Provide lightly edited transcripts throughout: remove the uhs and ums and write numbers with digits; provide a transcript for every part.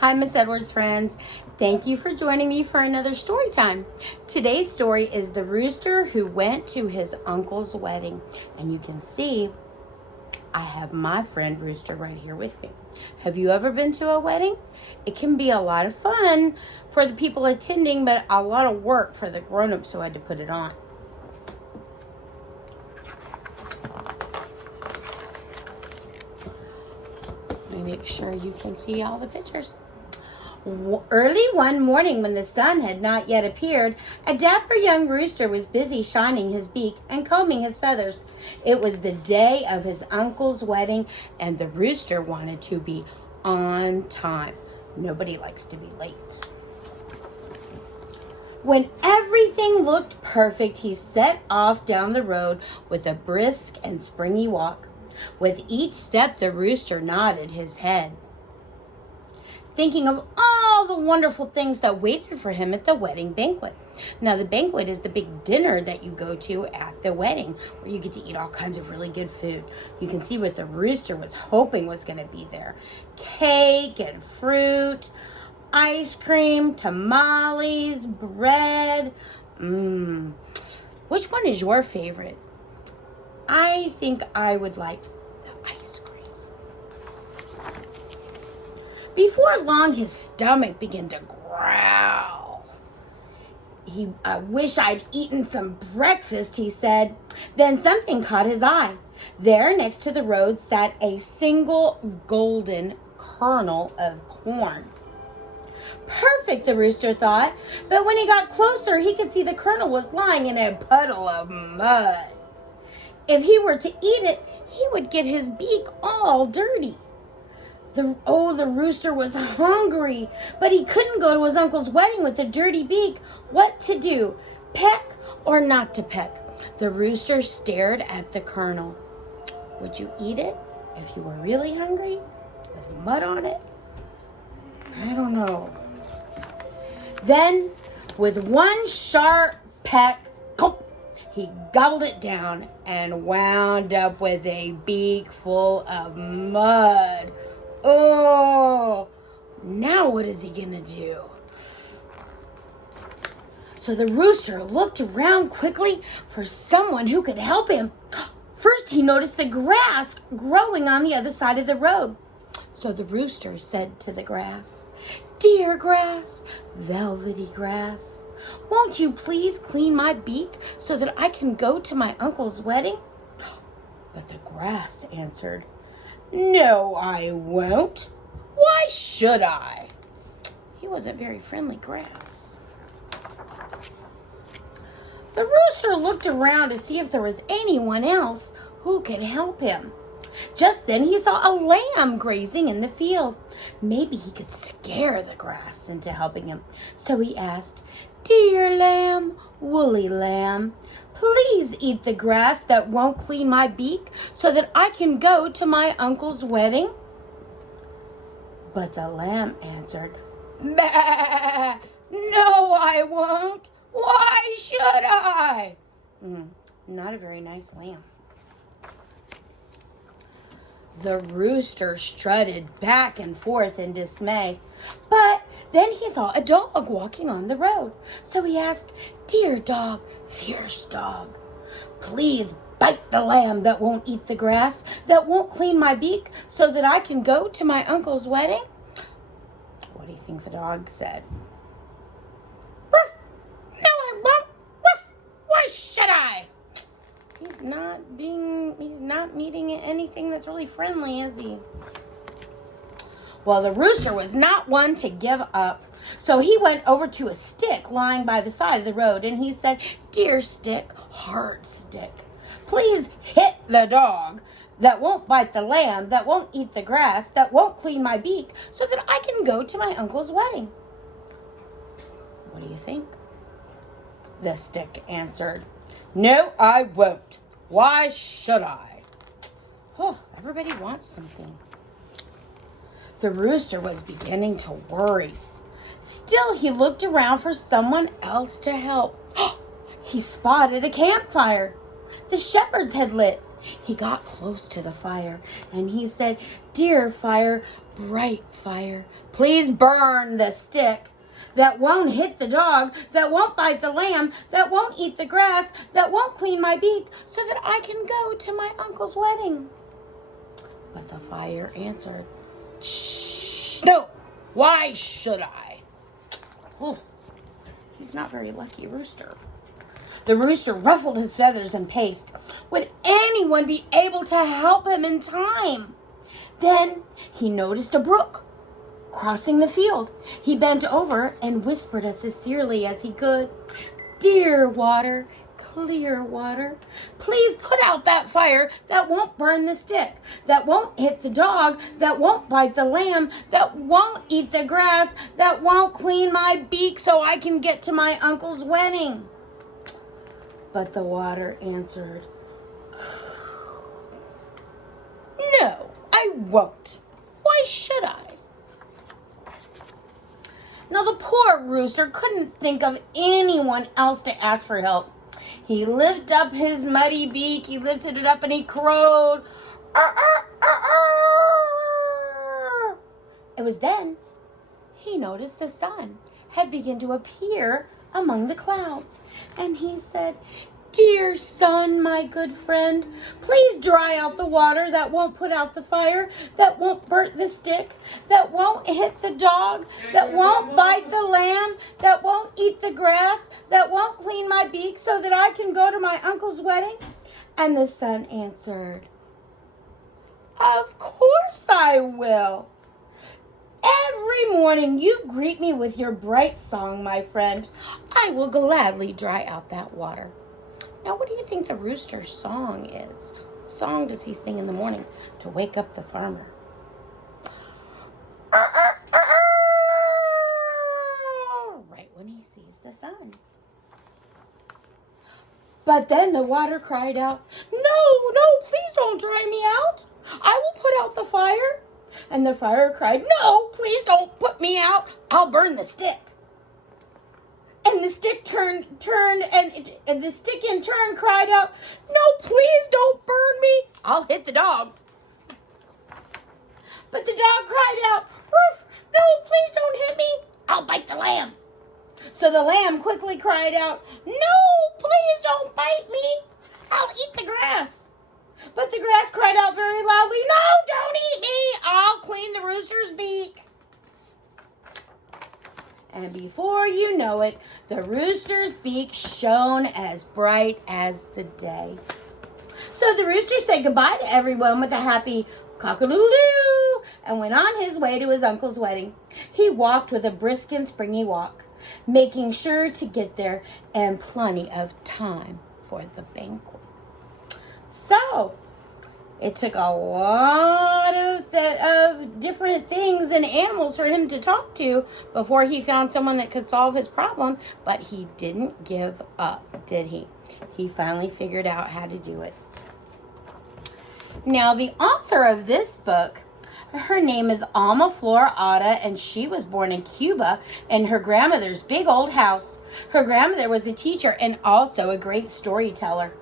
Hi, Miss Edwards friends. Thank you for joining me for another story time. Today's story is the rooster who went to his uncle's wedding. And you can see I have my friend Rooster right here with me. Have you ever been to a wedding? It can be a lot of fun for the people attending, but a lot of work for the grown-ups who had to put it on. Let me make sure you can see all the pictures. Early one morning when the sun had not yet appeared, a dapper young rooster was busy shining his beak and combing his feathers. It was the day of his uncle's wedding, and the rooster wanted to be on time. Nobody likes to be late. When everything looked perfect, he set off down the road with a brisk and springy walk. With each step, the rooster nodded his head, thinking of all the wonderful things that waited for him at the wedding banquet. Now, the banquet is the big dinner that you go to at the wedding, where you get to eat all kinds of really good food. You can see what the rooster was hoping was going to be there. Cake and fruit, ice cream, tamales, bread. Which one is your favorite? I think I would like the ice cream. Before long, his stomach began to growl. I wish I'd eaten some breakfast, he said. Then something caught his eye. There, next to the road, sat a single golden kernel of corn. Perfect, the rooster thought. But when he got closer, he could see the kernel was lying in a puddle of mud. If he were to eat it, he would get his beak all dirty. The rooster was hungry, but he couldn't go to his uncle's wedding with a dirty beak. What to do? Peck or not to peck? The rooster stared at the kernel. Would you eat it if you were really hungry with mud on it? I don't know. Then, with one sharp peck, he gobbled it down and wound up with a beak full of mud. Oh, now what is he gonna do? So the rooster looked around quickly for someone who could help him. First, he noticed the grass growing on the other side of the road. So the rooster said to the grass, "Dear grass, velvety grass, won't you please clean my beak so that I can go to my uncle's wedding?" But the grass answered, "No, I won't. Why should I?" He wasn't very friendly grass. The rooster looked around to see if there was anyone else who could help him. Just then he saw a lamb grazing in the field. Maybe he could scare the grass into helping him. So he asked, "Dear lamb, woolly lamb, please eat the grass that won't clean my beak so that I can go to my uncle's wedding." But the lamb answered, "Bah! No, I won't. Why should I?" Not a very nice lamb. The rooster strutted back and forth in dismay. But then he saw a dog walking on the road. So he asked, "Dear dog, fierce dog, please bite the lamb that won't eat the grass, that won't clean my beak, so that I can go to my uncle's wedding." What do you think the dog said? "Ruff! No, I won't. Ruff! Why should I?" He's not meeting anything that's really friendly, is he? Well, the rooster was not one to give up. So he went over to a stick lying by the side of the road, and he said, "Dear stick, hard stick, please hit the dog that won't bite the lamb, that won't eat the grass, that won't clean my beak, so that I can go to my uncle's wedding." What do you think? The stick answered, "No, I won't. Why should I?" Oh, everybody wants something. The rooster was beginning to worry. Still, he looked around for someone else to help. He spotted a campfire the shepherds had lit. He got close to the fire and he said, "Dear fire, bright fire, please burn the stick that won't hit the dog, that won't bite the lamb, that won't eat the grass, that won't clean my beak, so that I can go to my uncle's wedding. But the fire answered, shh, no, why should I? Oh, he's not very lucky, Rooster. The rooster ruffled his feathers and paced. Would anyone be able to help him in time? Then he noticed a brook crossing the field. He bent over and whispered as sincerely as he could, Dear water, clear water, please put out that fire that won't burn the stick, that won't hit the dog, that won't bite the lamb, that won't eat the grass, that won't clean my beak so I can get to my uncle's wedding. But the water answered, No, I won't. Why should I? Now the poor rooster couldn't think of anyone else to ask for help. He lifted up his muddy beak, he lifted it up and he crowed. Arr, arr, arr, arr. It was then he noticed the sun had begun to appear among the clouds. And he said, Dear sun, my good friend, please dry out the water that won't put out the fire, that won't burn the stick, that won't hit the dog, that won't bite the lamb, that won't eat the grass, that won't clean my beak so that I can go to my uncle's wedding. And the sun answered, Of course I will. Every morning you greet me with your bright song, my friend. I will gladly dry out that water. Now, what do you think the rooster's song is? What song does he sing in the morning to wake up the farmer? Right when he sees the sun. But then the water cried out, No, please don't dry me out. I will put out the fire. And the fire cried, No, please don't put me out. I'll burn the stick. And the stick turned, and the stick in turn cried out, No, please don't burn me. I'll hit the dog. But the dog cried out, Roof, no, please don't hit me. I'll bite the lamb. So the lamb quickly cried out, No, please don't bite me. I'll eat the grass. But the grass cried out very loudly, No, don't eat me. I'll clean the rooster's beak. And before you know it, the rooster's beak shone as bright as the day. So the rooster said goodbye to everyone with a happy cock-a-doodle-doo and went on his way to his uncle's wedding. He walked with a brisk and springy walk, making sure to get there in plenty of time for the banquet. So it took a lot of different things and animals for him to talk to before he found someone that could solve his problem. But he didn't give up, did he? He finally figured out how to do it. Now, the author of this book, her name is Alma Flor Ada, and she was born in Cuba in her grandmother's big old house. Her grandmother was a teacher and also a great storyteller.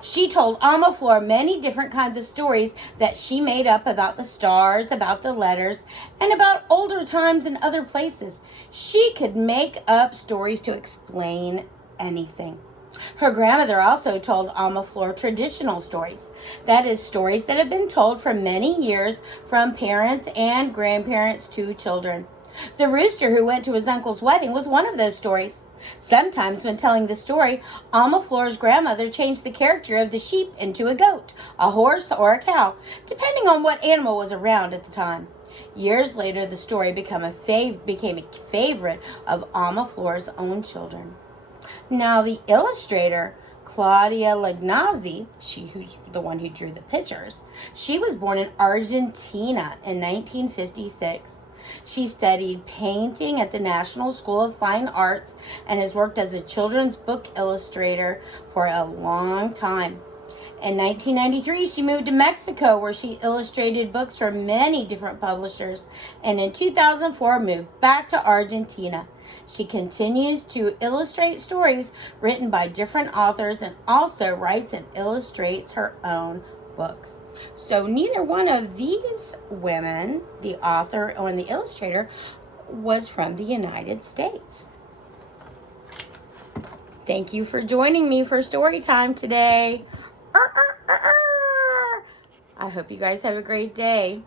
She told Alma Flor many different kinds of stories that she made up about the stars, about the letters, and about older times and other places. She could make up stories to explain anything. Her grandmother also told Alma Flor traditional stories. That is, stories that have been told for many years from parents and grandparents to children. The rooster who went to his uncle's wedding was one of those stories. Sometimes when telling the story, Alma Flor's grandmother changed the character of the sheep into a goat, a horse, or a cow, depending on what animal was around at the time. Years later, the story became a favorite of Alma Flor's own children. Now, the illustrator, Claudia Legnazzi, who's the one who drew the pictures, she was born in Argentina in 1956. She studied painting at the National School of Fine Arts and has worked as a children's book illustrator for a long time. In 1993, she moved to Mexico, where she illustrated books for many different publishers, and in 2004 moved back to Argentina. She continues to illustrate stories written by different authors and also writes and illustrates her own books. So neither one of these women, the author or the illustrator, was from the United States. Thank you for joining me for story time today. I hope you guys have a great day.